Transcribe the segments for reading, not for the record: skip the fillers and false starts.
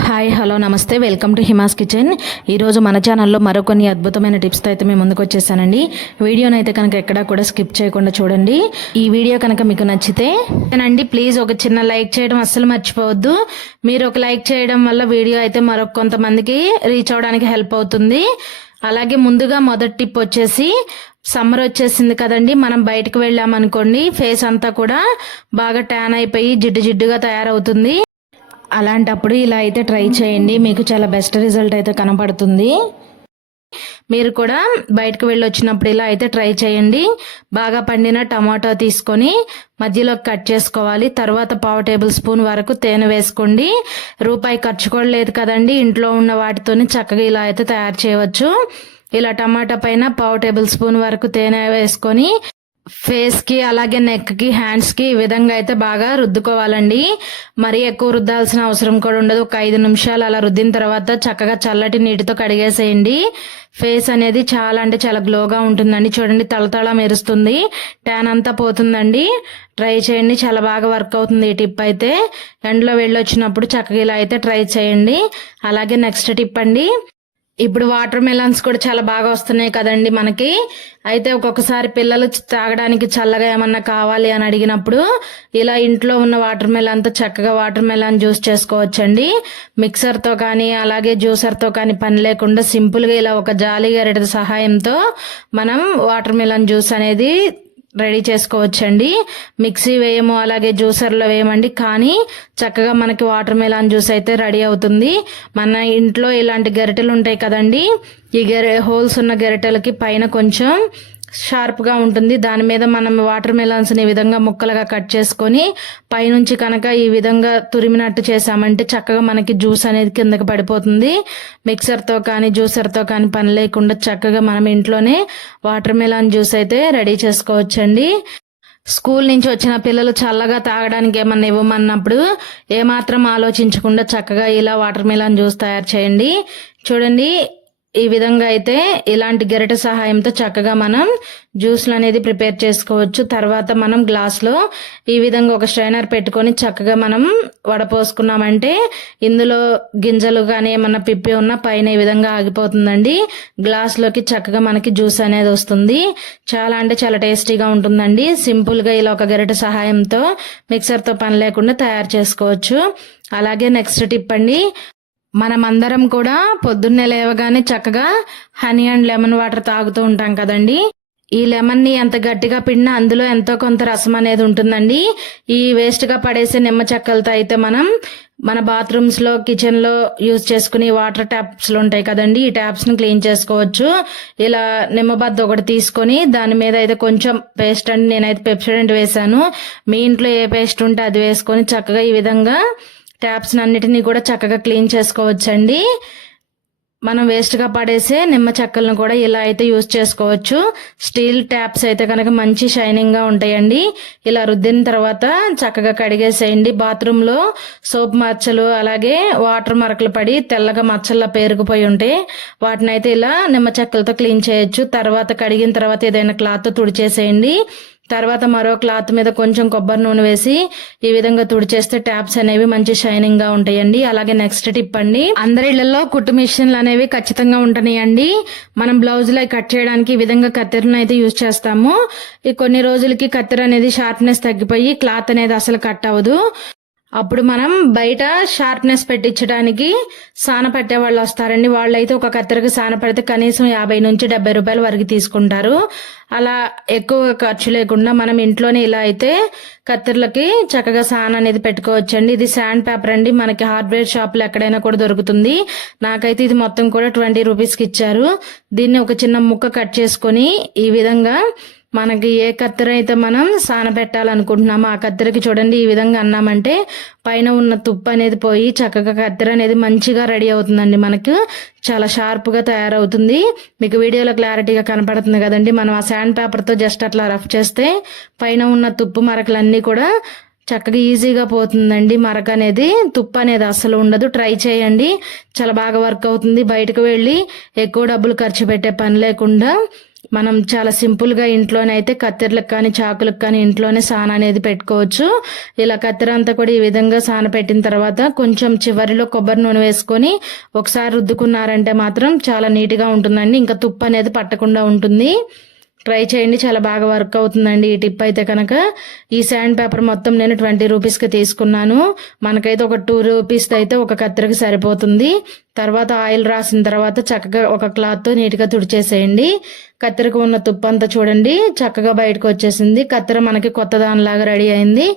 Hi hello నమస్తే welcome to Hima's kitchen. ఈరోజు మన ఛానల్లో మరికొన్ని అద్భుతమైన టిప్స్తో అయితే మేము ముందుకు వచ్చేసానండి. వీడియోని అయితే కనుక ఎక్కడా కూడా స్కిప్ చేయకుండా చూడండి. ఈ వీడియో కనుక మీకు నచ్చితే అండి ప్లీజ్ ఒక చిన్న లైక్ చేయడం అస్సలు మర్చిపోవద్దు. మీరు ఒక లైక్ చేయడం వల్ల వీడియో అయితే మరొక కొంతమందికి రీచ్ అవడానికి హెల్ప్ అవుతుంది. అలాగే ముందుగా మొదటి టిప్ వచ్చేసి, సమ్మర్ వచ్చేసింది కదండి, మనం బయటకు వెళ్ళామనుకోండి ఫేస్ అంతా కూడా బాగా ట్యాన్ అయిపోయి జిడ్డు జిడ్డుగా తయారవుతుంది. అలాంటప్పుడు ఇలా అయితే ట్రై చేయండి, మీకు చాలా బెస్ట్ రిజల్ట్ అయితే కనపడుతుంది. మీరు కూడా బయటకు వెళ్ళి వచ్చినప్పుడు ఇలా అయితే ట్రై చేయండి. బాగా పండిన టమాటో తీసుకొని మధ్యలో కట్ చేసుకోవాలి. తర్వాత 1/2 టేబుల్ స్పూన్ వరకు తేనె వేసుకోండి. రూపాయి ఖర్చు కూడా లేదు కదండి, ఇంట్లో ఉన్న వాటితోనే చక్కగా ఇలా అయితే తయారు చేయవచ్చు. ఇలా టమాటా పైన 1/2 టేబుల్ స్పూన్ వరకు తేనె వేసుకొని ఫేస్ కి అలాగే నెక్ కి హ్యాండ్స్ కి ఈ విధంగా అయితే బాగా రుద్దుకోవాలండి. మరీ ఎక్కువ రుద్దాల్సిన అవసరం కూడా ఉండదు. ఒక 5 నిమిషాలు అలా రుద్దిన తర్వాత చక్కగా చల్లటి నీటితో కడిగేసేయండి. ఫేస్ అనేది చాలా అంటే చాలా గ్లోగా ఉంటుందండి. చూడండి, తళతళ మెరుస్తుంది, ట్యాన్ అంతా పోతుందండి. ట్రై చేయండి, చాలా బాగా వర్క్ అవుతుంది ఈ టిప్ అయితే. ఎండలో వెళ్ళొచ్చినప్పుడు చక్కగా ఇలా అయితే ట్రై చేయండి. అలాగే నెక్స్ట్ టిప్ అండి, ఇప్పుడు వాటర్ మెలాన్స్ కూడా చాలా బాగా వస్తున్నాయి కదండి మనకి. అయితే ఒక్కొక్కసారి పిల్లలు తాగడానికి చల్లగా ఏమన్నా కావాలి అని అడిగినప్పుడు ఇలా ఇంట్లో ఉన్న వాటర్ మెలాన్తో చక్కగా వాటర్ మెలాన్ జ్యూస్ చేసుకోవచ్చండి. మిక్సర్తో కానీ అలాగే జ్యూసర్తో కానీ పని లేకుండా సింపుల్గా ఇలా ఒక జాలి గరిటె సహాయంతో మనం వాటర్ మెలాన్ జ్యూస్ అనేది రెడీ చేసుకోవచ్చండి. మిక్సీ వేయము అలాగే జ్యూసర్లో వేయమండి, కానీ చక్కగా మనకి వాటర్ మెలాన్ జ్యూస్ అయితే రెడీ అవుతుంది. మన ఇంట్లో ఇలాంటి గరిటెలు ఉంటాయి కదండి, ఈ హోల్స్ ఉన్న గరిటెలకి పైన కొంచెం షార్ప్గా ఉంటుంది. దాని మీద మనం వాటర్ మెలాన్స్ ఈ విధంగా ముక్కలుగా కట్ చేసుకొని పైనుంచి కనుక ఈ విధంగా తురిమినట్టు చేసామంటే చక్కగా మనకి జ్యూస్ అనేది కిందకి పడిపోతుంది. మిక్సర్తో కానీ జ్యూసర్తో కానీ పని లేకుండా చక్కగా మనం ఇంట్లోనే వాటర్ మెలాన్ జ్యూస్ అయితే రెడీ చేసుకోవచ్చండి. స్కూల్ నుంచి వచ్చిన పిల్లలు చల్లగా తాగడానికి ఏమన్నా ఇవ్వమన్నప్పుడు ఏమాత్రం ఆలోచించకుండా చక్కగా ఇలా వాటర్ మెలాన్ జ్యూస్ తయారు చేయండి. చూడండి, ఈ విధంగా అయితే ఇలాంటి గరిటె సహాయంతో చక్కగా మనం జ్యూస్లు అనేది ప్రిపేర్ చేసుకోవచ్చు. తర్వాత మనం గ్లాస్లో ఈ విధంగా ఒక స్ట్రైనర్ పెట్టుకొని చక్కగా మనం వడపోసుకున్నామంటే ఇందులో గింజలు కానీ ఏమన్నా పిప్పి ఉన్నా పైన ఈ విధంగా ఆగిపోతుందండి. గ్లాస్లోకి చక్కగా మనకి జ్యూస్ అనేది వస్తుంది. చాలా అంటే చాలా టేస్టీగా ఉంటుందండి. సింపుల్గా ఇలా ఒక గరిటె సహాయంతో మిక్సర్తో పని లేకుండా తయారు చేసుకోవచ్చు. అలాగే నెక్స్ట్ టిప్ అండి, మనం అందరం కూడా పొద్దున్నే లేవగానే చక్కగా హనీ అండ్ లెమన్ వాటర్ తాగుతూ ఉంటాం కదండి. ఈ లెమన్ ని ఎంత గట్టిగా పిండినా అందులో ఎంతో కొంత రసం అనేది ఉంటుందండి. ఈ వేస్ట్ గా పడేసే నిమ్మ చెక్కలతో అయితే మనం మన బాత్రూమ్స్ లో కిచెన్ లో యూజ్ చేసుకుని వాటర్ ట్యాప్స్ ఉంటాయి కదండి, ఈ ట్యాప్స్ ని క్లీన్ చేసుకోవచ్చు. ఇలా నిమ్మబద్ద ఒకటి తీసుకొని దాని మీద అయితే కొంచెం పేస్ట్ అండి, నేనైతే పెప్సోడెంట్ వేసాను. మీ ఇంట్లో ఏ పేస్ట్ ఉంటే అది వేసుకొని చక్కగా ఈ విధంగా ట్యాప్స్ అన్నిటినీ కూడా చక్కగా క్లీన్ చేసుకోవచ్చండి. మనం వేస్ట్గా పడేసే నిమ్మ చెక్కలను కూడా ఇలా అయితే యూజ్ చేసుకోవచ్చు. స్టీల్ ట్యాప్స్ అయితే కనుక మంచి షైనింగ్గా ఉంటాయండి. ఇలా రుద్దిన తర్వాత చక్కగా కడిగేసేయండి. బాత్రూంలో సోప్ మచ్చలు అలాగే వాటర్ మరకలు పడి తెల్లగా మచ్చల్లా పేరుకుపోయి ఉంటాయి, వాటిని అయితే ఇలా నిమ్మ చెక్కలతో క్లీన్ చేయొచ్చు. తర్వాత కడిగిన తర్వాత ఏదైనా క్లాత్తో తుడిచేసేయండి. తర్వాత మరో క్లాత్ మీద కొంచెం కొబ్బరి నూనె వేసి ఈ విధంగా తుడిచేస్తే ట్యాప్స్ అనేవి మంచి షైనింగ్ గా ఉంటాయండి. అలాగే నెక్స్ట్ టిప్ అండి, అందరి ఇళ్లలో కుట్టు మిషన్లు అనేవి ఖచ్చితంగా ఉంటున్నాయండి. మనం బ్లౌజులు కట్ చేయడానికి ఈ విధంగా కత్తెరను అయితే యూజ్ చేస్తాము. ఈ కొన్ని రోజులకి కత్తెర అనేది షార్ప్నెస్ తగ్గిపోయి క్లాత్ అనేది అసలు కట్ అవ్వదు. అప్పుడు మనం బయట షార్ప్నెస్ పెట్టించడానికి సాన పట్టే వాళ్ళు వస్తారండి. వాళ్ళైతే ఒక కత్తెరకు సాన పడితే కనీసం 50 నుంచి 70 రూపాయల వరకు తీసుకుంటారు. అలా ఎక్కువ ఖర్చు లేకుండా మనం ఇంట్లోనే ఇలా అయితే కత్తెరలకి చక్కగా సాన అనేది పెట్టుకోవచ్చండి. ఇది శాండ్ పేపర్ అండి, మనకి హార్డ్వేర్ షాప్లో ఎక్కడైనా కూడా దొరుకుతుంది. నాకైతే ఇది మొత్తం కూడా 20 రూపీస్కి ఇచ్చారు. దీన్ని ఒక చిన్న ముక్క కట్ చేసుకొని ఈ విధంగా మనకి ఏ కత్తెర అయితే మనం సాన పెట్టాలనుకుంటున్నామో ఆ కత్తెరకి చూడండి ఈ విధంగా అన్నామంటే పైన ఉన్న తుప్పు అనేది పోయి చక్కగా కత్తెర అనేది మంచిగా రెడీ అవుతుందండి. మనకు చాలా షార్ప్గా తయారవుతుంది. మీకు వీడియోలో క్లారిటీగా కనపడుతుంది కదండి. మనం ఆ శాండ్ పేపర్తో జస్ట్ అట్లా రఫ్ చేస్తే పైన ఉన్న తుప్పు మరకలన్నీ కూడా చక్కగా ఈజీగా పోతుందండి. మరక అనేది తుప్పు అనేది అస్సలు ఉండదు. ట్రై చేయండి, చాలా బాగా వర్క్ అవుతుంది. బయటకు వెళ్ళి ఎక్కువ డబ్బులు ఖర్చు పెట్టే పని లేకుండా మనం చాలా సింపుల్గా ఇంట్లోనే అయితే కత్తెరలకు కానీ చాకులకు కానీ ఇంట్లోనే సాన అనేది పెట్టుకోవచ్చు. ఇలా కత్తెర అంతా కూడా ఈ విధంగా సాన పెట్టిన తర్వాత కొంచెం చివరిలో కొబ్బరి నూనె వేసుకొని ఒకసారి రుద్దుకున్నారంటే మాత్రం చాలా నీట్గా ఉంటుందండి. ఇంకా తుప్పు అనేది పట్టకుండా ఉంటుంది. ట్రై చేయండి, చాలా బాగా వర్క్ అవుతుందండి ఈ టిప్ అయితే కనుక. ఈ శాండ్ పేపర్ మొత్తం నేను 20 రూపీస్కి తీసుకున్నాను. మనకైతే ఒక 2 రూపీస్ అయితే ఒక కత్తెరకి సరిపోతుంది. తర్వాత ఆయిల్ రాసిన తర్వాత చక్కగా ఒక క్లాత్తో నీట్గా తుడిచేసేయండి. కత్తెరకు ఉన్న తుప్పు అంతా చూడండి చక్కగా బయటకు వచ్చేసింది. కత్తెర మనకి కొత్త దానిలాగా రెడీ అయింది.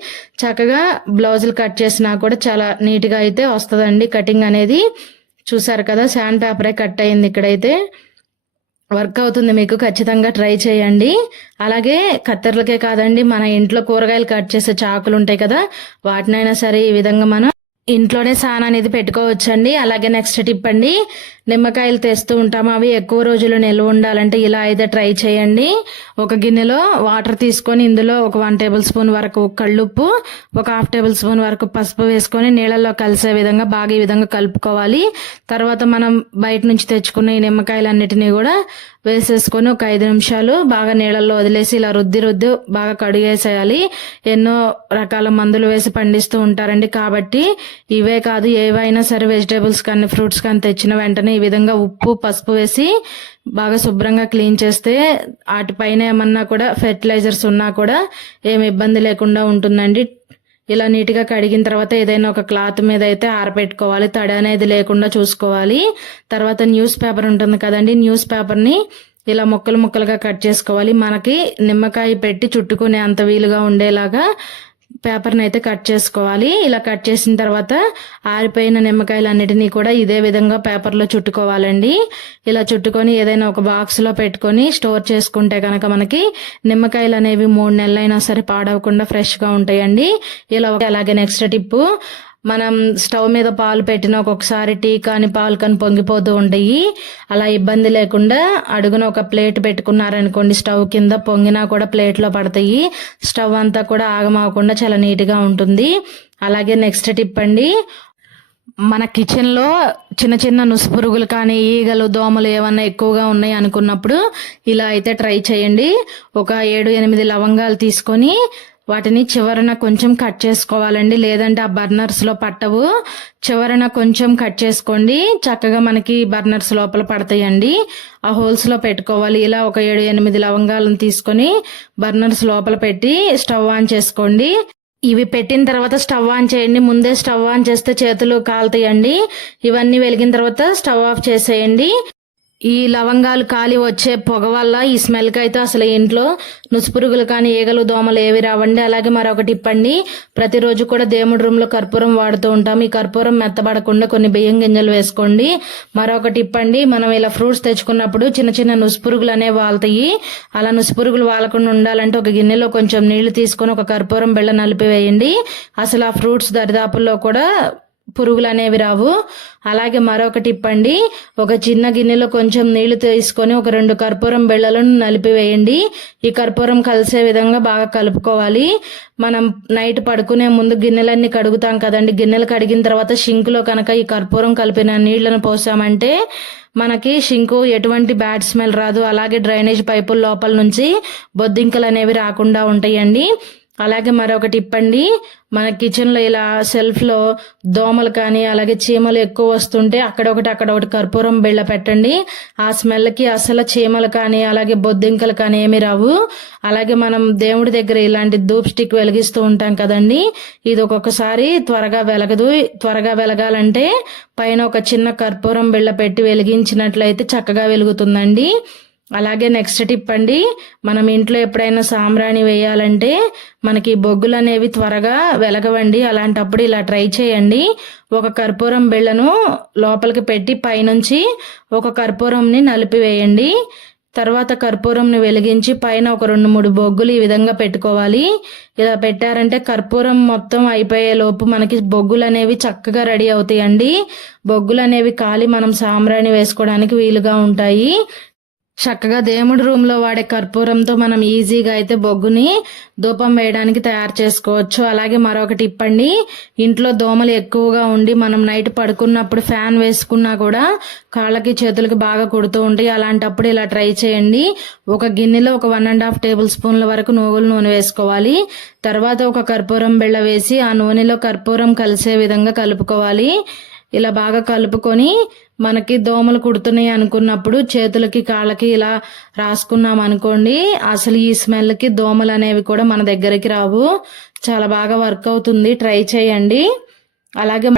చక్కగా బ్లౌజులు కట్ చేసినా కూడా చాలా నీట్గా అయితే వస్తుందండి కటింగ్ అనేది. చూసారు కదా, శాండ్ పేపరే కట్ అయింది. ఇక్కడైతే వర్క్ అవుతుంది, మీకు ఖచ్చితంగా ట్రై చేయండి. అలాగే కత్తెరలకే కాదండి, మన ఇంట్లో కూరగాయలు కట్ చేసే చాకులు ఉంటాయి కదా, వాటినైనా సరే ఈ విధంగా మనం ఇంట్లోనే సాన అనేది పెట్టుకోవచ్చండి. అలాగే నెక్స్ట్ టిప్ అండి, నిమ్మకాయలు తెస్తూ ఉంటాము, అవి ఎక్కువ రోజులు నిల్వ ఉండాలంటే ఇలా అయితే ట్రై చేయండి. ఒక గిన్నెలో వాటర్ తీసుకొని ఇందులో ఒక 1 టేబుల్ స్పూన్ వరకు కళ్ళుప్పు, ఒక 1/2 టేబుల్ స్పూన్ వరకు పసుపు వేసుకొని నీళ్ళల్లో కలిసే విధంగా బాగా ఈ విధంగా కలుపుకోవాలి. తర్వాత మనం బయట నుంచి తెచ్చుకున్న ఈ నిమ్మకాయలన్నిటినీ కూడా వేసేసుకొని ఒక 5 నిమిషాలు బాగా నీళ్ళల్లో వదిలేసి ఇలా రుద్ది బాగా కడిగేసేయాలి. ఎన్నో రకాల మందులు వేసి పండిస్తూ ఉంటారండి, కాబట్టి ఇవే కాదు ఏవైనా సరే వెజిటేబుల్స్ కానీ ఫ్రూట్స్ కానీ తెచ్చిన వెంటనే ఈ విధంగా ఉప్పు పసుపు వేసి బాగా శుభ్రంగా క్లీన్ చేస్తే వాటిపైన ఏమన్నా కూడా ఫెర్టిలైజర్స్ ఉన్నా కూడా ఏమి ఇబ్బంది లేకుండా ఉంటుందండి. ఇలా నీట్గా కడిగిన తర్వాత ఏదైనా ఒక క్లాత్ మీద అయితే ఆరబెట్టుకోవాలి, తడి అనేది లేకుండా చూసుకోవాలి. తర్వాత న్యూస్ పేపర్ ఉంటుంది కదండి, న్యూస్ పేపర్ని ఇలా ముక్కలుగా కట్ చేసుకోవాలి. మనకి నిమ్మకాయ పెట్టి చుట్టుకునే అంత వీలుగా ఉండేలాగా పేపర్ని అయితే కట్ చేసుకోవాలి. ఇలా కట్ చేసిన తర్వాత ఆరిపోయిన నిమ్మకాయలన్నిటినీ కూడా ఇదే విధంగా పేపర్లో చుట్టుకోవాలండి. ఇలా చుట్టుకొని ఏదైనా ఒక బాక్స్లో పెట్టుకొని స్టోర్ చేసుకుంటే కనుక మనకి నిమ్మకాయలు అనేవి 3 నెలలైనా సరే పాడవకుండా ఫ్రెష్గా ఉంటాయండి. ఇలా అలాగే నెక్స్ట్ టిప్పు, మనం స్టవ్ మీద పాలు పెట్టిన ఒక్కొక్కసారి టీ కానీ పాలు కానీ పొంగిపోతూ ఉంటాయి. అలా ఇబ్బంది లేకుండా అడుగున ఒక ప్లేట్ పెట్టుకున్నారనుకోండి, స్టవ్ కింద పొంగినా కూడా ప్లేట్లో పడతాయి. స్టవ్ అంతా కూడా ఆగమవకుండా చాలా నీట్గా ఉంటుంది. అలాగే నెక్స్ట్ టిప్ అండి, మన కిచెన్లో చిన్న నుసుపురుగులు కానీ ఈగలు దోమలు ఏమన్నా ఎక్కువగా ఉన్నాయి అనుకున్నప్పుడు ఇలా అయితే ట్రై చేయండి. ఒక 7-8 లవంగాలు తీసుకొని వాటిని చివరన కొంచెం కట్ చేసుకోవాలండి, లేదంటే ఆ బర్నర్స్ లో పట్టవు. చివరన కొంచెం కట్ చేసుకోండి, చక్కగా మనకి బర్నర్స్ లోపల పడతాయండి. ఆ హోల్స్ లో పెట్టుకోవాలి. ఇలా ఒక 7-8 లవంగాలను తీసుకొని బర్నర్స్ లోపల పెట్టి స్టవ్ ఆన్ చేసుకోండి. ఇవి పెట్టిన తర్వాత స్టవ్ ఆన్ చేయండి. ముందే స్టవ్ ఆన్ చేస్తే చేతులు కాలుతాయండి. ఇవన్నీ వెలిగిన తర్వాత స్టవ్ ఆఫ్ చేసేయండి. ఈ లవంగాలు కాలి వచ్చే పొగ వల్ల ఈ స్మెల్కి అయితే అసలు ఇంట్లో నుసుపురుగులు కానీ ఈగలు దోమలు ఏవి రావండి. అలాగే మరొకటి ఇప్పండి, ప్రతిరోజు కూడా దేవుడి రూమ్లో కర్పూరం వాడుతూ ఉంటాం. ఈ కర్పూరం మెత్తబడకుండా కొన్ని బియ్యం గింజలు వేసుకోండి. మరొకటి ఇప్పండి, మనం ఇలా ఫ్రూట్స్ తెచ్చుకున్నప్పుడు చిన్న నుసుపురుగులు అనేవి వాళ్తాయి. అలా నుసుపురుగులు వాలకుండా ఉండాలంటే ఒక గిన్నెలో కొంచెం నీళ్లు తీసుకొని ఒక కర్పూరం బిళ్ళ నలిపివేయండి. అసలు ఆ ఫ్రూట్స్ దరిదాపుల్లో కూడా పురుగులు అనేవి రావు. అలాగే మరొకటి ఇప్పండి, ఒక చిన్న గిన్నెలో కొంచెం నీళ్లు తీసుకొని ఒక 2 కర్పూరం బిళ్ళలను నలిపివేయండి. ఈ కర్పూరం కలిసే విధంగా బాగా కలుపుకోవాలి. మనం నైట్ పడుకునే ముందు గిన్నెలన్నీ కడుగుతాం కదండి, గిన్నెలు కడిగిన తర్వాత షింకులో కనుక ఈ కర్పూరం కలిపిన నీళ్లను పోసామంటే మనకి షింకు ఎటువంటి బ్యాడ్ స్మెల్ రాదు. అలాగే డ్రైనేజ్ పైపుల లోపల నుంచి బొద్దింకలు అనేవి రాకుండా ఉంటాయండి. అలాగే మరొకటి ఇప్పండి, మన కిచెన్లో ఇలా సెల్ఫ్లో దోమలు కానీ అలాగే చీమలు ఎక్కువ వస్తుంటే అక్కడొకటి కర్పూరం బిళ్ళ పెట్టండి. ఆ స్మెల్కి అసలు చీమలు కానీ అలాగే బొద్దింకలు కానీ ఏమి రావు. అలాగే మనం దేవుడి దగ్గర ఇలాంటి ధూప్ స్టిక్ వెలిగిస్తూ ఉంటాం కదండి, ఇది ఒక్కొక్కసారి త్వరగా వెలగదు. త్వరగా వెలగాలంటే పైన ఒక చిన్న కర్పూరం బిళ్ళ పెట్టి వెలిగించినట్లయితే చక్కగా వెలుగుతుందండి. అలాగే నెక్స్ట్ టిప్ అండి, మనం ఇంట్లో ఎప్పుడైనా సాంబ్రాణి వేయాలంటే మనకి బొగ్గులు అనేవి త్వరగా వెలగవండి. అలాంటప్పుడు ఇలా ట్రై చేయండి. ఒక కర్పూరం బిళ్ళను లోపలికి పెట్టి పైనుంచి ఒక కర్పూరంని నలిపివేయండి. తర్వాత కర్పూరంని వెలిగించి పైన ఒక 2-3 బొగ్గులు ఈ విధంగా పెట్టుకోవాలి. ఇలా పెట్టారంటే కర్పూరం మొత్తం అయిపోయే లోపు మనకి బొగ్గులు అనేవి చక్కగా రెడీ అవుతాయండి. బొగ్గులు అనేవి కాలి మనం సాంబ్రాణి వేసుకోవడానికి వీలుగా ఉంటాయి. చక్కగా దేవుడి రూమ్ లో వాడే కర్పూరంతో మనం ఈజీగా అయితే బొగ్గుని ధూపం వేయడానికి తయారు చేసుకోవచ్చు. అలాగే మరొకటి ఇప్పండి, ఇంట్లో దోమలు ఎక్కువగా ఉండి మనం నైట్ పడుకున్నప్పుడు ఫ్యాన్ వేసుకున్నా కూడా కాళ్ళకి చేతులకి బాగా కుడుతూ ఉంటాయి. అలాంటప్పుడు ఇలా ట్రై చేయండి. ఒక గిన్నెలో ఒక 1.5 టేబుల్ స్పూన్ల వరకు నువ్వుల నూనె వేసుకోవాలి. తర్వాత ఒక కర్పూరం బిళ్ళ వేసి ఆ నూనెలో కర్పూరం కలిసే విధంగా కలుపుకోవాలి. ఇలా బాగా కలుపుకొని మనకి దోమలు కుడుతున్నాయి అనుకున్నప్పుడు చేతులకి కాళ్ళకి ఇలా రాసుకున్నాం అనుకోండి, అసలు ఈ స్మెల్కి దోమలు అనేవి కూడా మన దగ్గరికి రావు. చాలా బాగా వర్క్ అవుతుంది, ట్రై చేయండి. అలాగే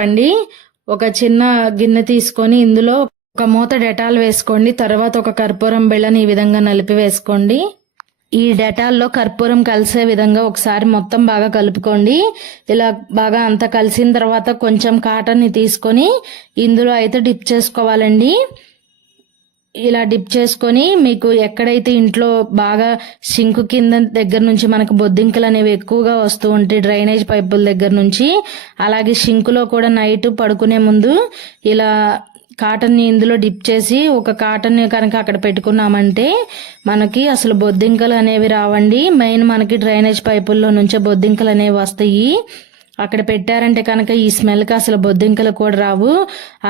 ఒక చిన్న గిన్నె తీసుకొని ఇందులో ఒక మూత డెటాల్ వేసుకోండి. తర్వాత ఒక కర్పూరం బిళ్ళని ఈ విధంగా నలిపి వేసుకోండి. ఈ డెటాల్లో కర్పూరం కలిసే విధంగా ఒకసారి మొత్తం బాగా కలుపుకోండి. ఇలా బాగా అంతా కలిసిన తర్వాత కొంచెం కాటన్ని తీసుకొని ఇందులో అయితే డిప్ చేసుకోవాలండి. ఇలా డిప్ చేసుకొని మీకు ఎక్కడైతే ఇంట్లో బాగా సింకు కింద దగ్గర నుంచి మనకు బొద్దింకలు అనేవి ఎక్కువగా వస్తూ ఉంటాయి, డ్రైనేజ్ పైపుల దగ్గర నుంచి, అలాగే సింకులో కూడా నైట్ పడుకునే ముందు ఇలా కాటన్ని ఇందులో డిప్ చేసి ఒక కాటన్ని కనుక అక్కడ పెట్టుకున్నామంటే మనకి అసలు బొద్దింకలు అనేవి రావండి. మెయిన్ మనకి డ్రైనేజ్ పైపుల్లో నుంచే బొద్దింకలు అనేవి వస్తాయి. అక్కడ పెట్టారంటే కనుక ఈ స్మెల్కి అసలు బొద్దింకలు కూడా రావు.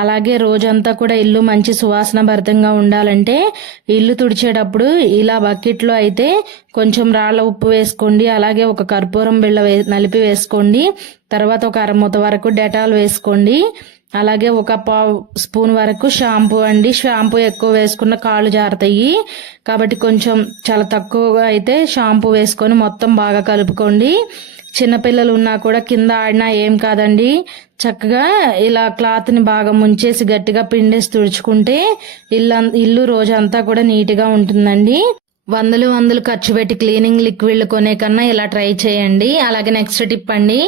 అలాగే రోజంతా కూడా ఇల్లు మంచి సువాసన భరితంగా ఉండాలంటే ఇల్లు తుడిచేటప్పుడు ఇలా బకెట్లో అయితే కొంచెం రాళ్ళ ఉప్పు వేసుకోండి. అలాగే ఒక కర్పూరం బిళ్ళ నలిపి వేసుకోండి. తర్వాత ఒక అరమూత వరకు డెటాల్ వేసుకోండి. అలాగే ఒక 1/2 స్పూన్ వరకు షాంపూ అండి. షాంపూ ఎక్కువ వేసుకున్న కాళ్ళు జారుతాయి కాబట్టి కొంచెం చాలా తక్కువగా అయితే షాంపూ వేసుకొని మొత్తం బాగా కలుపుకోండి. చిన్నపిల్లలు ఉన్నా కూడా కింద ఆడినా ఏం కాదండి, చక్కగా ఇలా క్లాత్ని బాగా ముంచేసి గట్టిగా పిండేసి తుడుచుకుంటే ఇల్లు రోజంతా కూడా నీట్గా ఉంటుందండి. వందలు ఖర్చు పెట్టి క్లీనింగ్ లిక్విడ్లు కొనే కన్నా ఇలా ట్రై చేయండి. అలాగే నెక్స్ట్ టిప్ అండి,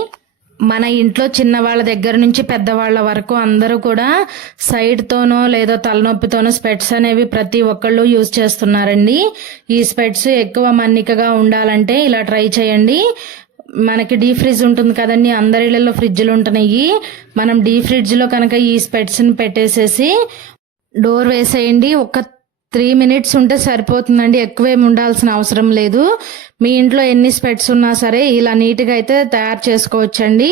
మన ఇంట్లో చిన్నవాళ్ళ దగ్గర నుంచి పెద్దవాళ్ళ వరకు అందరూ కూడా సైడ్తోనో లేదా తలనొప్పితోనో స్పెట్స్ అనేవి ప్రతి ఒక్కళ్ళు యూజ్ చేస్తున్నారండి. ఈ స్పెట్స్ ఎక్కువ మన్నికగా ఉండాలంటే ఇలా ట్రై చేయండి. మనకి డీ ఫ్రిడ్జ్ ఉంటుంది కదండి, అందరి ఇళ్లలో ఫ్రిడ్జ్లు ఉంటున్నాయి. మనం డీ ఫ్రిడ్జ్ లో కనుక ఈ స్పెట్స్ని పెట్టేసేసి డోర్ వేసేయండి. ఒక 3 మినిట్స్ ఉంటే సరిపోతుందండి, ఎక్కువేమి ఉండాల్సిన అవసరం లేదు. మీ ఇంట్లో ఎన్ని స్పెట్స్ ఉన్నా సరే ఇలా నీట్గా అయితే తయారు చేసుకోవచ్చండి.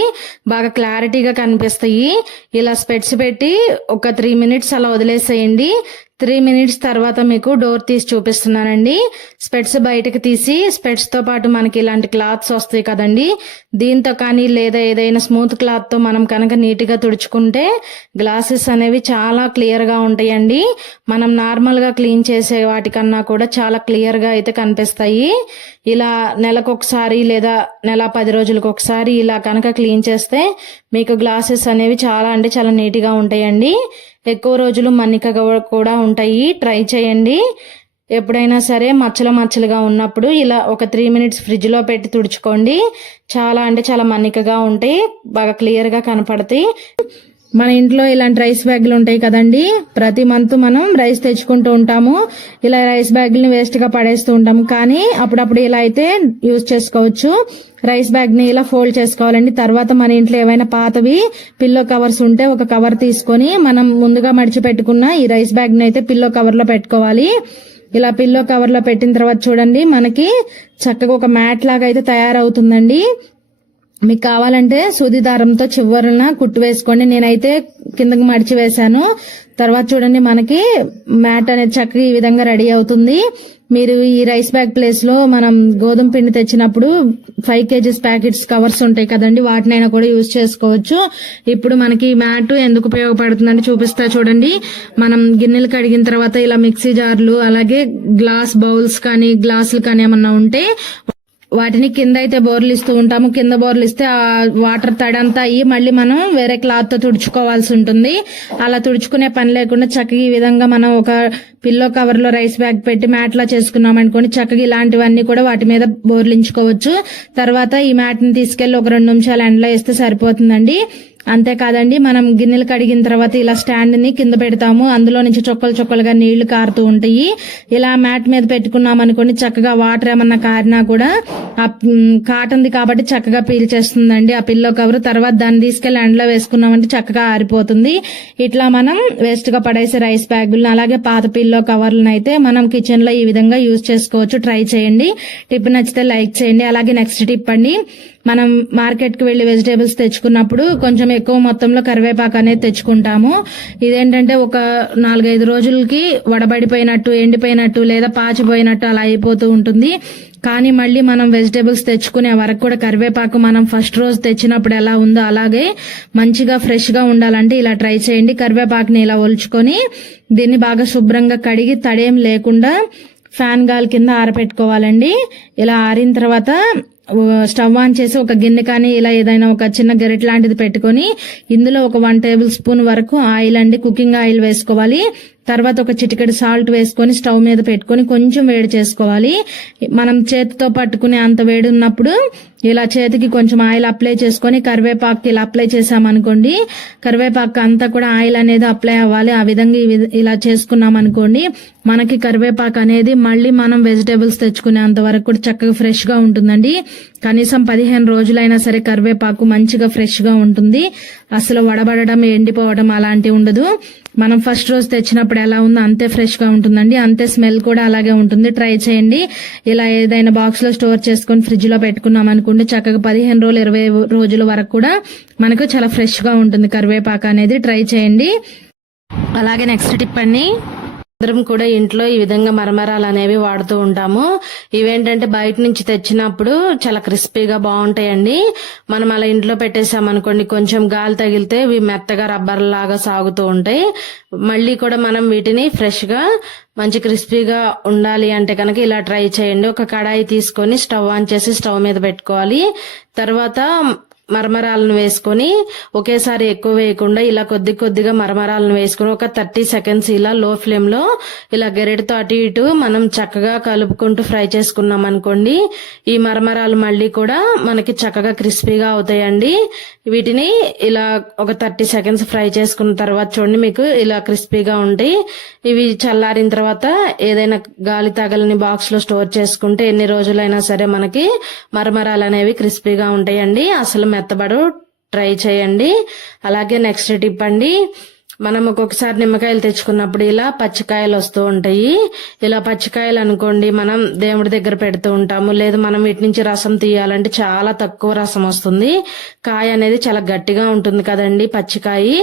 బాగా క్లారిటీగా కనిపిస్తాయి. ఇలా స్పెట్స్ పెట్టి ఒక 3 మినిట్స్ అలా వదిలేసేయండి. 3 మినిట్స్ తర్వాత మీకు డోర్ తీసి చూపిస్తున్నానండి. స్పెట్స్ బయటకు తీసి స్పెట్స్ తో పాటు మనకి ఇలాంటి క్లాత్స్ వస్తాయి కదండి, దీంతో కానీ లేదా ఏదైనా స్మూత్ క్లాత్ తో మనం కనుక నీట్ గా తుడుచుకుంటే గ్లాసెస్ అనేవి చాలా క్లియర్ గా ఉంటాయండి. మనం నార్మల్ గా క్లీన్ చేసే వాటికన్నా కూడా చాలా క్లియర్ గా అయితే కనిపిస్తాయి. ఇలా నెలకొకసారి లేదా నెల 10 రోజులకు ఒకసారి ఇలా కనుక క్లీన్ చేస్తే మీకు గ్లాసెస్ అనేవి చాలా అంటే చాలా నీట్ గా ఉంటాయండి. ఎక్కువ రోజులు మన్నికగా కూడా ఉంటాయి. ట్రై చేయండి. ఎప్పుడైనా సరే మచ్చలుగా ఉన్నప్పుడు ఇలా ఒక 3 మినిట్స్ ఫ్రిడ్జ్ లో పెట్టి తుడుచుకోండి. చాలా అంటే చాలా మన్నికగా ఉంటాయి, బాగా క్లియర్ గా కనపడతాయి. మన ఇంట్లో ఇలాంటి రైస్ బ్యాగులు ఉంటాయి కదండి, ప్రతి మంత్ మనం రైస్ తెచ్చుకుంటూ ఉంటాము. ఇలా రైస్ బ్యాగులని వేస్ట్ గా పడేస్తూ ఉంటాము, కానీ అప్పుడప్పుడు ఇలా అయితే యూజ్ చేసుకోవచ్చు. రైస్ బ్యాగ్ ని ఇలా ఫోల్డ్ చేసుకోవాలండి. తర్వాత మన ఇంట్లో ఏవైనా పాతవి పిల్లో కవర్స్ ఉంటే ఒక కవర్ తీసుకొని మనం ముందుగా మడిచి పెట్టుకున్న ఈ రైస్ బ్యాగ్ ని అయితే పిల్లో కవర్ లో పెట్టుకోవాలి. ఇలా పిల్లో కవర్ లో పెట్టిన తర్వాత చూడండి మనకి చక్కగా ఒక మ్యాట్ లాగా అయితే తయారవుతుందండి. మీకు కావాలంటే సూది దారంతో చివరన కుట్టు వేసుకోండి. నేనైతే కిందకి మడిచి వేశాను. తర్వాత చూడండి మనకి మ్యాట్ అనేది చక్కగా ఈ విధంగా రెడీ అవుతుంది. మీరు ఈ రైస్ బ్యాగ్ ప్లేస్ లో మనం గోధుమ పిండి తెచ్చినప్పుడు 5 kgs ప్యాకెట్స్ కవర్స్ ఉంటాయి కదండి, వాటినైనా కూడా యూజ్ చేసుకోవచ్చు. ఇప్పుడు మనకి మ్యాట్ ఎందుకు ఉపయోగపడుతుందంటే చూపిస్తా చూడండి. మనం గిన్నెలు కడిగిన తర్వాత ఇలా మిక్సీ జార్లు అలాగే గ్లాస్ బౌల్స్ కానీ గ్లాసులు కానీ ఏమన్నా ఉంటే వాటిని కింద అయితే బోర్లు ఇస్తూ ఉంటాము. కింద బోర్లు ఇస్తే ఆ వాటర్ తడంతా అయ్యి మళ్ళీ మనం వేరే క్లాత్ తో తుడుచుకోవాల్సి ఉంటుంది. అలా తుడుచుకునే పని లేకుండా చక్కగా ఈ విధంగా మనం ఒక పిల్లో కవర్ లో రైస్ బ్యాగ్ పెట్టి మ్యాట్ లా చేసుకున్నాం అనుకోండి, చక్కగా ఇలాంటివన్నీ కూడా వాటి మీద బోర్లించుకోవచ్చు. తర్వాత ఈ మ్యాట్ ని తీసుకెళ్లి ఒక 2 నిమిషాలు ఎండలో వేస్తే సరిపోతుందండి. అంతేకాదండి, మనం గిన్నెలు కడిగిన తర్వాత ఇలా స్టాండ్ ని కింద పెడతాము, అందులో నుంచి చొక్కలుగా నీళ్లు కారుతూ ఉంటాయి. ఇలా మ్యాట్ మీద పెట్టుకున్నాం అనుకోండి, చక్కగా వాటర్ ఏమన్నా కారినా కూడా ఆ కాటన్ది కాబట్టి చక్కగా పీల్చేస్తుందండి ఆ పిల్లో కవర్. తర్వాత దాన్ని తీసుకెళ్లి ఎండలో వేసుకున్నామంటే చక్కగా ఆరిపోతుంది. ఇట్లా మనం వేస్ట్ గా పడేసే రైస్ బ్యాగులను అలాగే పాత పిల్లో కవర్లను అయితే మనం కిచెన్ లో ఈ విధంగా యూజ్ చేసుకోవచ్చు. ట్రై చేయండి. టిప్ నచ్చితే లైక్ చేయండి. అలాగే నెక్స్ట్ టిప్ అండి, మనం మార్కెట్ కి వెళ్లి వెజిటేబుల్స్ తెచ్చుకున్నప్పుడు కొంచెం ఎక్కువ మొత్తంలో కరివేపాకు అనేది తెచ్చుకుంటాము. ఇదేంటంటే ఒక 4-5 రోజులకి వడబడిపోయినట్టు, ఎండిపోయినట్టు లేదా పాచిపోయినట్టు అలా అయిపోతూ ఉంటుంది. కానీ మళ్ళీ మనం వెజిటేబుల్స్ తెచ్చుకునే వరకు కూడా కరివేపాకు మనం ఫస్ట్ రోజు తెచ్చినప్పుడు ఎలా ఉందో అలాగే మంచిగా ఫ్రెష్ గా ఉండాలంటే ఇలా ట్రై చేయండి. కరివేపాకుని ఇలా ఒలుచుకొని దీన్ని బాగా శుభ్రంగా కడిగి తడేం లేకుండా ఫ్యాన్ గాలి కింద ఆరబెట్టుకోవాలండి. ఇలా ఆరిన తర్వాత స్టవ్ ఆన్ చేసి ఒక గిన్నె కానీ ఇలా ఏదైనా ఒక చిన్న గరిటె లాంటిది పెట్టుకొని ఇందులో ఒక 1 టేబుల్ స్పూన్ వరకు ఆయిల్ అండి, కుకింగ్ ఆయిల్ వేసుకోవాలి. తర్వాత ఒక చిటికెడు సాల్ట్ వేసుకొని స్టవ్ మీద పెట్టుకొని కొంచెం వేడి చేసుకోవాలి. మనం చేతితో పట్టుకునే అంత వేడి ఉన్నప్పుడు ఇలా చేతికి కొంచెం ఆయిల్ అప్లై చేసుకొని కరివేపాకు ఇలా అప్లై చేసామనుకోండి, కరివేపాకు అంతా కూడా ఆయిల్ అనేది అప్లై అవ్వాలి. ఆ విధంగా ఇలా చేసుకున్నాం అనుకోండి, మనకి కరివేపాకు అనేది మళ్ళీ మనం వెజిటేబుల్స్ తెచ్చుకునేంత వరకు కూడా చక్కగా ఫ్రెష్ గా ఉంటుందండి. కనీసం 15 రోజులైనా సరే కరివేపాకు మంచిగా ఫ్రెష్ గా ఉంటుంది. అసలు వడబడడం, ఎండిపోవడం అలాంటివి ఉండదు. మనం ఫస్ట్ రోజు తెచ్చినప్పుడు ఎలా ఉందో అంతే ఫ్రెష్ గా ఉంటుందండి. అంతే స్మెల్ కూడా అలాగే ఉంటుంది. ట్రై చేయండి. ఇలా ఏదైనా బాక్స్ లో స్టోర్ చేసుకొని ఫ్రిడ్జ్ లో పెట్టుకున్నాం అనుకుంటే చక్కగా 15 రోజులు 20 రోజుల వరకు కూడా మనకు చాలా ఫ్రెష్ గా ఉంటుంది కరివేపాకు అనేది. ట్రై చేయండి. అలాగే నెక్స్ట్ టిప్ అండి, అందరం కూడా ఇంట్లో ఈ విధంగా మరమరాలు అనేవి వాడుతూ ఉంటాము. ఇవేంటంటే బయట నుంచి తెచ్చినప్పుడు చాలా క్రిస్పీగా బాగుంటాయండి. మనం అలా ఇంట్లో పెట్టేసామనుకోండి, కొంచెం గాలి తగిలితే ఇవి మెత్తగా రబ్బర్ లాగా సాగుతూ ఉంటాయి. మళ్ళీ కూడా మనం వీటిని ఫ్రెష్ గా మంచి క్రిస్పీగా ఉండాలి అంటే కనుక ఇలా ట్రై చేయండి. ఒక కడాయి తీసుకొని స్టవ్ ఆన్ చేసి స్టవ్ మీద పెట్టుకోవాలి. తర్వాత మరమరాలను వేసుకొని ఒకేసారి ఎక్కువ వేయకుండా ఇలా కొద్దిగా మరమరాలను వేసుకొని ఒక 30 సెకండ్స్ ఇలా లో ఫ్లేమ్ లో ఇలా గెరెటతో అటు ఇటు మనం చక్కగా కలుపుకుంటూ ఫ్రై చేసుకున్నాం అనుకోండి, ఈ మరమరాలు మళ్ళీ కూడా మనకి చక్కగా క్రిస్పీగా అవుతాయండి. వీటిని ఇలా ఒక 30 సెకండ్స్ ఫ్రై చేసుకున్న తర్వాత చూడండి మీకు ఇలా క్రిస్పీగా ఉంటాయి. ఇవి చల్లారిన తర్వాత ఏదైనా గాలి తగలని బాక్స్ లో స్టోర్ చేసుకుంటే ఎన్ని రోజులైనా సరే మనకి మరమరాలు అనేవి క్రిస్పీగా ఉంటాయండి. అసలు మెత్తబడు. ట్రై చేయండి. అలాగే నెక్స్ట్ టిప్ అండి, మనం ఒక్కొక్కసారి నిమ్మకాయలు తెచ్చుకున్నప్పుడు ఇలా పచ్చికాయలు వస్తూ ఉంటాయి. ఇలా పచ్చికాయలు అనుకోండి మనం దేవుడి దగ్గర పెడుతూ ఉంటాము, లేదు మనం వీటి నుంచి రసం తీయాలంటే చాలా తక్కువ రసం వస్తుంది. కాయ అనేది చాలా గట్టిగా ఉంటుంది కదండి పచ్చికాయ.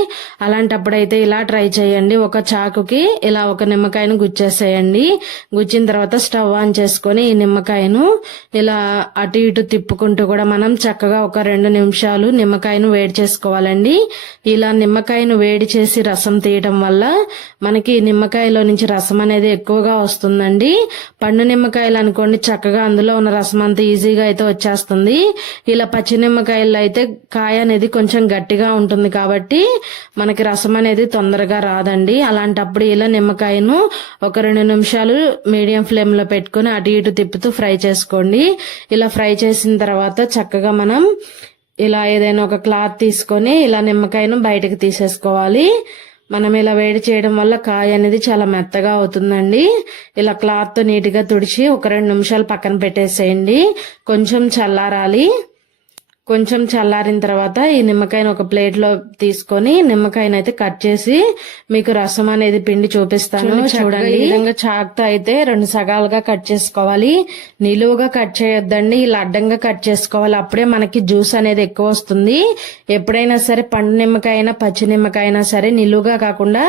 అలాంటప్పుడైతే ఇలా ట్రై చేయండి. ఒక చాకుకి ఇలా ఒక నిమ్మకాయను గుచ్చేసేయండి. గుచ్చిన తర్వాత స్టవ్ ఆన్ చేసుకొని ఈ నిమ్మకాయను ఇలా అటు ఇటు తిప్పుకుంటూ కూడా మనం చక్కగా ఒక 2 నిమిషాలు నిమ్మకాయను వేడి చేసుకోవాలండి. ఇలా నిమ్మకాయను వేడి చేసి రసం తీయటం వల్ల మనకి నిమ్మకాయలో నుంచి రసం అనేది ఎక్కువగా వస్తుందండి. పండు నిమ్మకాయలు అనుకోండి చక్కగా అందులో ఉన్న రసం అంతా ఈజీగా అయితే వచ్చేస్తుంది. ఇలా పచ్చి నిమ్మకాయలు అయితే కాయ అనేది కొంచెం గట్టిగా ఉంటుంది కాబట్టి మనకి రసం అనేది తొందరగా రాదండి. అలాంటప్పుడు ఇలా నిమ్మకాయను ఒక 2 నిమిషాలు మీడియం ఫ్లేమ్ లో పెట్టుకుని అటు ఇటు తిప్పుతూ ఫ్రై చేసుకోండి. ఇలా ఫ్రై చేసిన తర్వాత చక్కగా మనం ఇలా ఏదైనా ఒక క్లాత్ తీసుకొని ఇలా నిమ్మకాయను బయటకు తీసేసుకోవాలి. మనం ఇలా వేడి చేయడం వల్ల కాయ అనేది చాలా మెత్తగా అవుతుందండి. ఇలా క్లాత్ తో నీట్గా తుడిచి ఒక 2 నిమిషాలు పక్కన పెట్టేసేయండి. కొంచెం చల్లారాలి. కొంచెం చల్లారిన తర్వాత ఈ నిమ్మకాయను ఒక ప్లేట్ లో తీసుకొని నిమ్మకాయను అయితే కట్ చేసి మీకు రసం అనేది పిండి చూపిస్తాను. చూడండి, ఈ విధంగా చాకుతో అయితే 2 సగాలుగా కట్ చేసుకోవాలి. నిలువుగా కట్ చేయొద్దండి, ఇలా అడ్డంగా కట్ చేసుకోవాలి. అప్పుడే మనకి జ్యూస్ అనేది ఎక్కువ వస్తుంది. ఎప్పుడైనా సరే పండు నిమ్మకాయ అయినా పచ్చి నిమ్మకాయ అయినా సరే నిలువుగా కాకుండా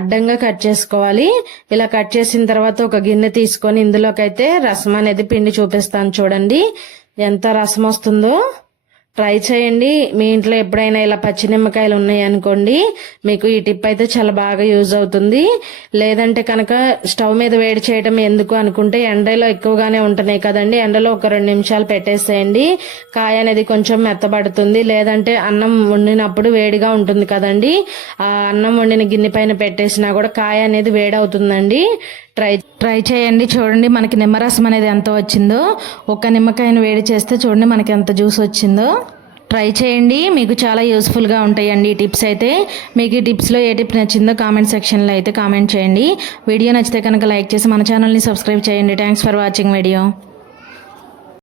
అడ్డంగా కట్ చేసుకోవాలి. ఇలా కట్ చేసిన తర్వాత ఒక గిన్నె తీసుకొని ఇందులోకైతే రసం అనేది పిండి చూపిస్తాను. చూడండి ఎంత రసం వస్తుందో. ట్రై చేయండి. మీ ఇంట్లో ఎప్పుడైనా ఇలా పచ్చి నిమ్మకాయలు ఉన్నాయి అనుకోండి, మీకు ఈ టిప్ అయితే చాలా బాగా యూజ్ అవుతుంది. లేదంటే కనుక స్టవ్ మీద వేడి చేయడం ఎందుకు అనుకుంటే ఎండలో ఎక్కువగానే ఉంటున్నాయి కదండి, ఎండలో ఒక 2 నిమిషాలు పెట్టేసేయండి. కాయ అనేది కొంచెం మెత్తబడుతుంది. లేదంటే అన్నం వండినప్పుడు వేడిగా ఉంటుంది కదండి, ఆ అన్నం వండిన గిన్నె పైన పెట్టేసినా కూడా కాయ అనేది వేడవుతుందండి. ట్రై చేయండి. చూడండి మనకి నిమ్మరసం అనేది ఎంత వచ్చిందో. ఒక నిమ్మకాయను వేడి చేస్తే చూడండి మనకి ఎంత జ్యూస్ వచ్చిందో. ట్రై చేయండి, మీకు చాలా యూస్ఫుల్గా ఉంటాయండి ఈ టిప్స్ అయితే. మీకు ఈ టిప్స్లో ఏ టిప్ నచ్చిందో కామెంట్ సెక్షన్లో అయితే కామెంట్ చేయండి. వీడియో నచ్చితే కనుక లైక్ చేసి మన ఛానల్ని సబ్స్క్రైబ్ చేయండి. Thanks for watching video.